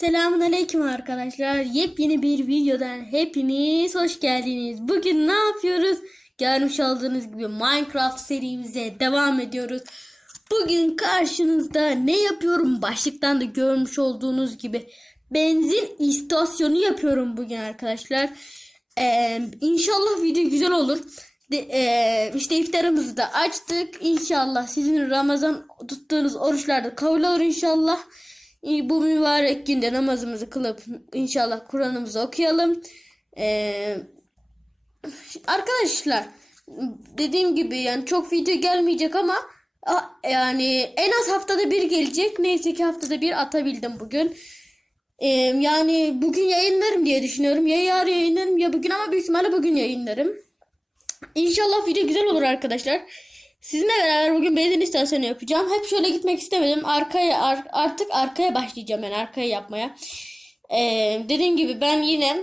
Selamun Aleyküm arkadaşlar. Yepyeni bir videodan hepiniz hoş geldiniz. Bugün ne yapıyoruz? Görmüş olduğunuz gibi Minecraft serimize devam ediyoruz. Bugün karşınızda ne yapıyorum? Başlıktan da görmüş olduğunuz gibi benzin istasyonu yapıyorum bugün arkadaşlar. Ee, inşallah video güzel olur. De, ee, işte iftarımızı da açtık. İnşallah sizin Ramazan tuttuğunuz oruçlarda kabul olur inşallah. Bu mübarek günde namazımızı kılıp inşallah Kur'an'ımızı okuyalım. Ee, arkadaşlar dediğim gibi yani çok video gelmeyecek ama yani en az haftada bir gelecek. Neyse ki haftada bir atabildim bugün. Ee, yani bugün yayınlarım diye düşünüyorum. Ya yarın yayınlarım ya bugün ama büyük ihtimalle bugün yayınlarım. İnşallah video güzel olur arkadaşlar. Sizinle beraber bugün benzin istasyonu yapacağım. Hep şöyle gitmek istemedim. Arkaya ar- artık arkaya başlayacağım yani arkaya yapmaya. Ee, dediğim gibi ben yine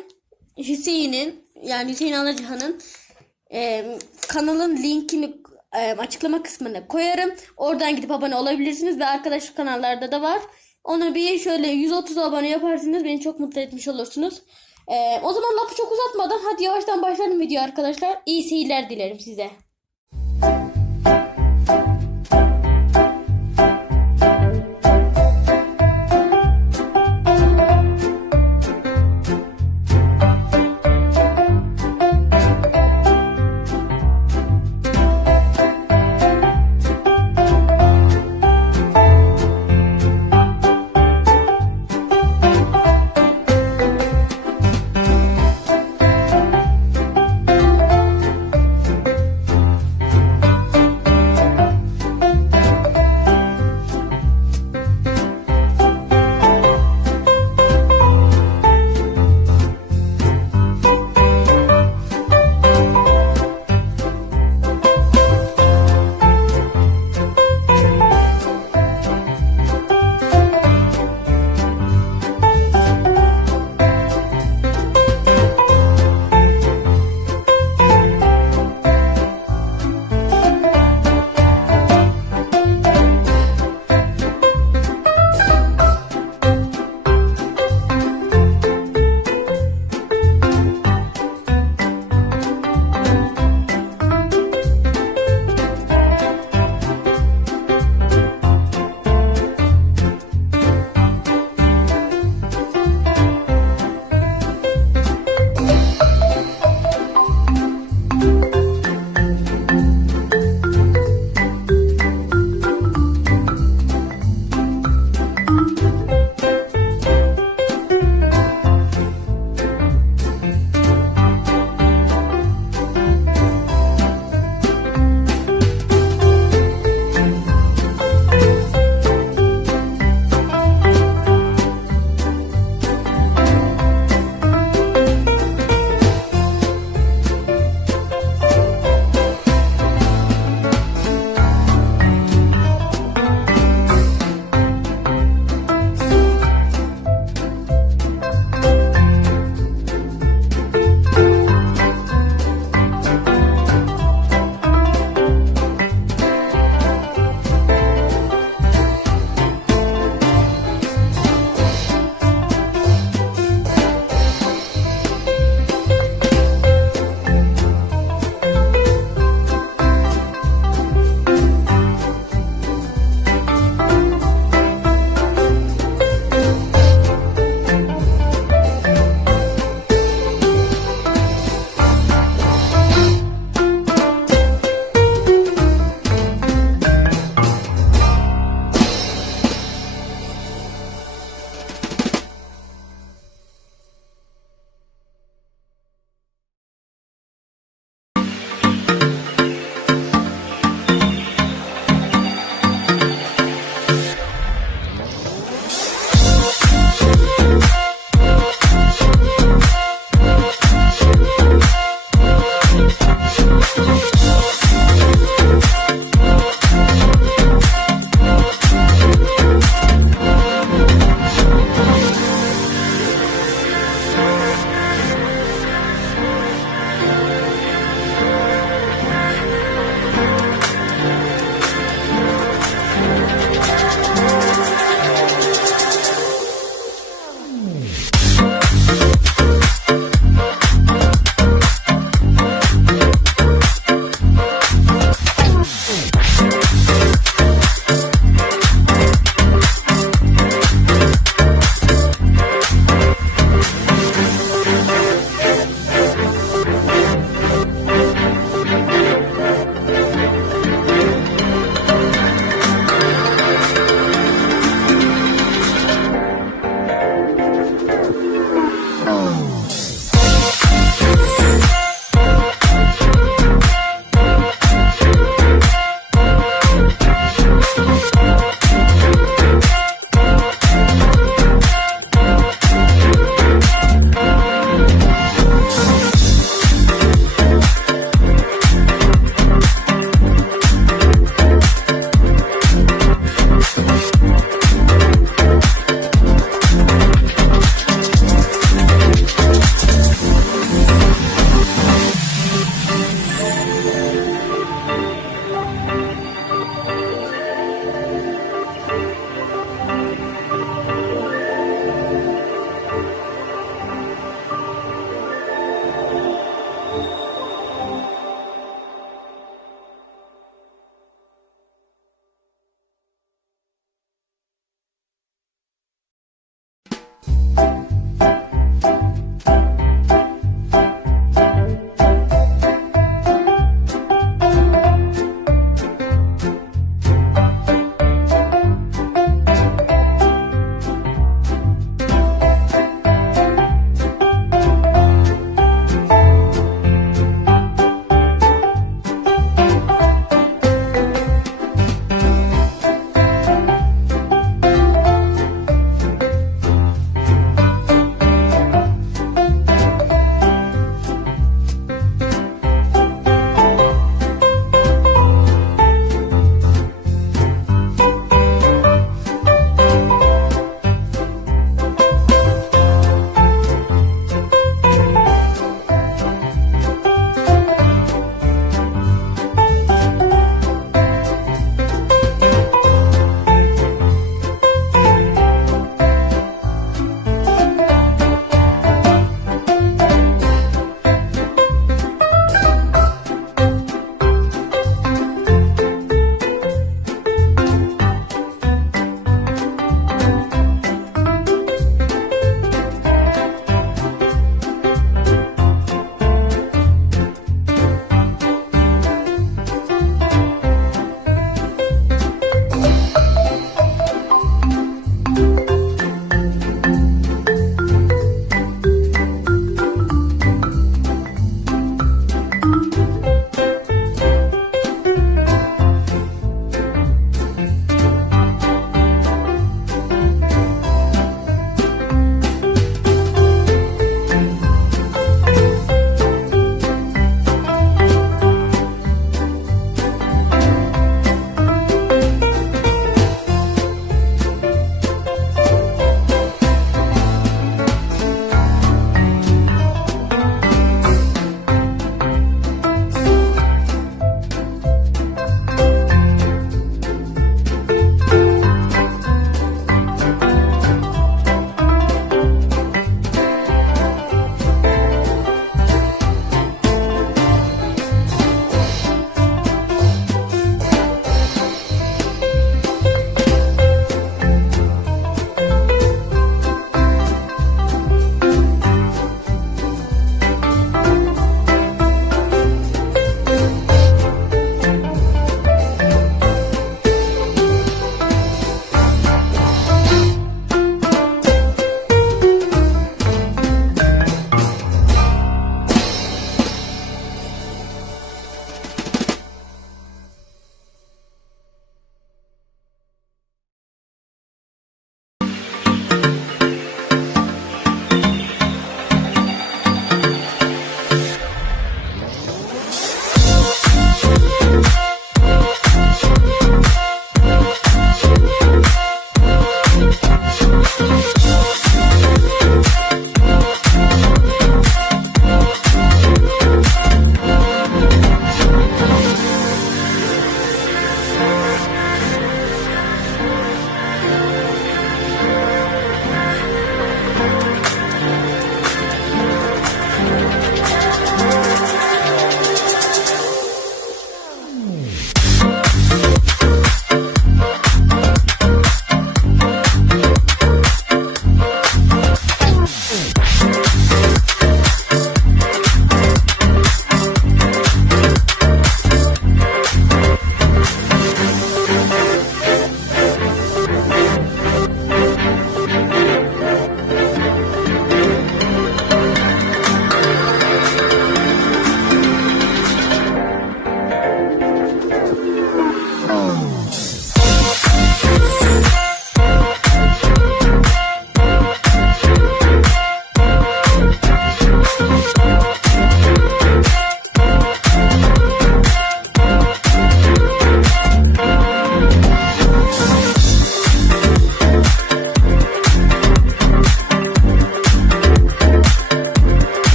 Hüseyin'in yani Hüseyin Alacahan'ın e, kanalın linkini e, açıklama kısmına koyarım. Oradan gidip abone olabilirsiniz ve arkadaş kanallarda da var. Onu bir şöyle 130 abone yaparsınız beni çok mutlu etmiş olursunuz. Ee, o zaman lafı çok uzatmadan hadi yavaştan başlayalım video arkadaşlar. İyi seyirler dilerim size.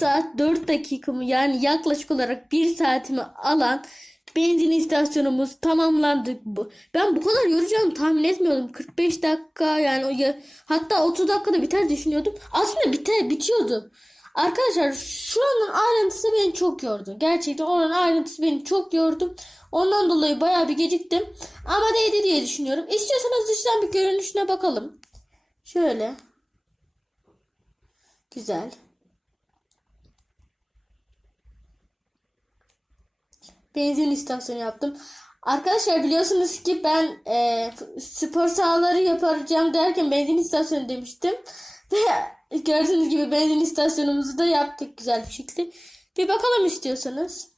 Saat 4 dakikamı yani yaklaşık olarak 1 saatimi alan benzin istasyonumuz tamamlandı. Ben bu kadar yoracağını tahmin etmiyordum. 45 dakika yani ya- hatta 30 dakikada biter düşünüyordum. Aslında biter bitiyordu. Arkadaşlar şuranın ayrıntısı beni çok yordu. Gerçekten oranın ayrıntısı beni çok yordu. Ondan dolayı bayağı bir geciktim. Ama değdi diye düşünüyorum. İstiyorsanız dıştan bir görünüşüne bakalım. Şöyle. Güzel. Benzin istasyonu yaptım. Arkadaşlar biliyorsunuz ki ben e, spor sahaları yapacağım derken benzin istasyonu demiştim. Ve gördüğünüz gibi benzin istasyonumuzu da yaptık güzel bir şekilde. Bir bakalım istiyorsanız.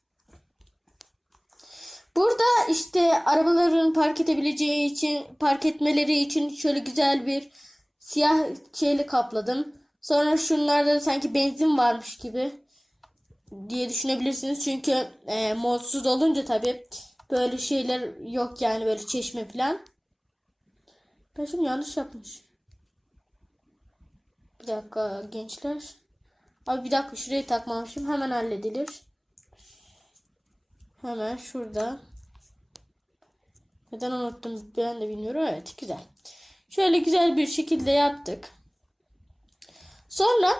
Burada işte arabaların park edebileceği için, park etmeleri için şöyle güzel bir siyah şeyle kapladım. Sonra şunlarda da sanki benzin varmış gibi diye düşünebilirsiniz. Çünkü e, modsuz olunca tabii böyle şeyler yok yani böyle çeşme falan. Ben şunu yanlış yapmış. Bir dakika gençler. Abi bir dakika şurayı takmamışım. Hemen halledilir. Hemen şurada. Neden unuttum ben de bilmiyorum. Evet güzel. Şöyle güzel bir şekilde yaptık. Sonra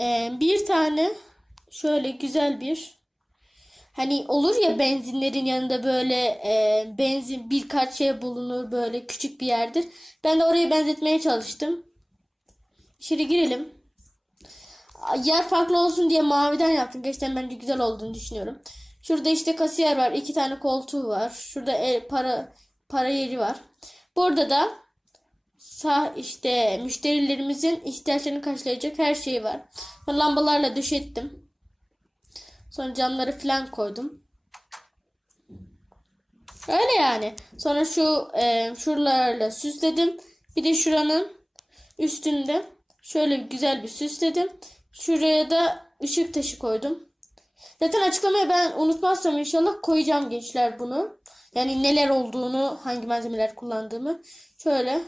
e, bir tane şöyle güzel bir hani olur ya benzinlerin yanında böyle e, benzin birkaç şey bulunur böyle küçük bir yerdir. Ben de oraya benzetmeye çalıştım. İçeri girelim. Yer farklı olsun diye maviden yaptım. Gerçekten bence güzel olduğunu düşünüyorum. Şurada işte kasiyer var. iki tane koltuğu var. Şurada el, para para yeri var. Burada da sağ işte müşterilerimizin ihtiyaçlarını karşılayacak her şey var. Ben lambalarla döşettim. Sonra camları falan koydum. Öyle yani. Sonra şu e, şuralarla süsledim. Bir de şuranın üstünde şöyle güzel bir süsledim. Şuraya da ışık taşı koydum. Zaten açıklamaya ben unutmazsam inşallah koyacağım gençler bunu. Yani neler olduğunu, hangi malzemeler kullandığımı. Şöyle.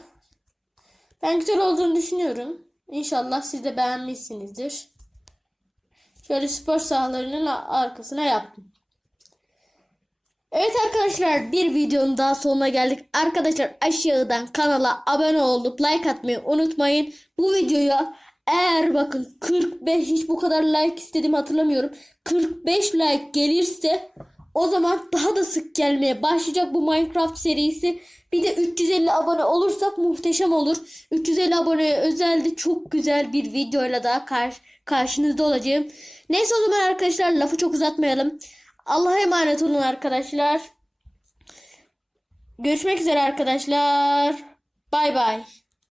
Ben güzel olduğunu düşünüyorum. İnşallah siz de beğenmişsinizdir. Şöyle spor sahalarının arkasına yaptım. Evet arkadaşlar bir videonun daha sonuna geldik. Arkadaşlar aşağıdan kanala abone olup like atmayı unutmayın. Bu videoya eğer bakın 45 hiç bu kadar like istediğimi hatırlamıyorum. 45 like gelirse o zaman daha da sık gelmeye başlayacak bu Minecraft serisi. Bir de 350 abone olursak muhteşem olur. 350 aboneye özel de çok güzel bir videoyla daha karş karşınızda olacağım. Neyse o zaman arkadaşlar lafı çok uzatmayalım. Allah'a emanet olun arkadaşlar. Görüşmek üzere arkadaşlar. Bay bay.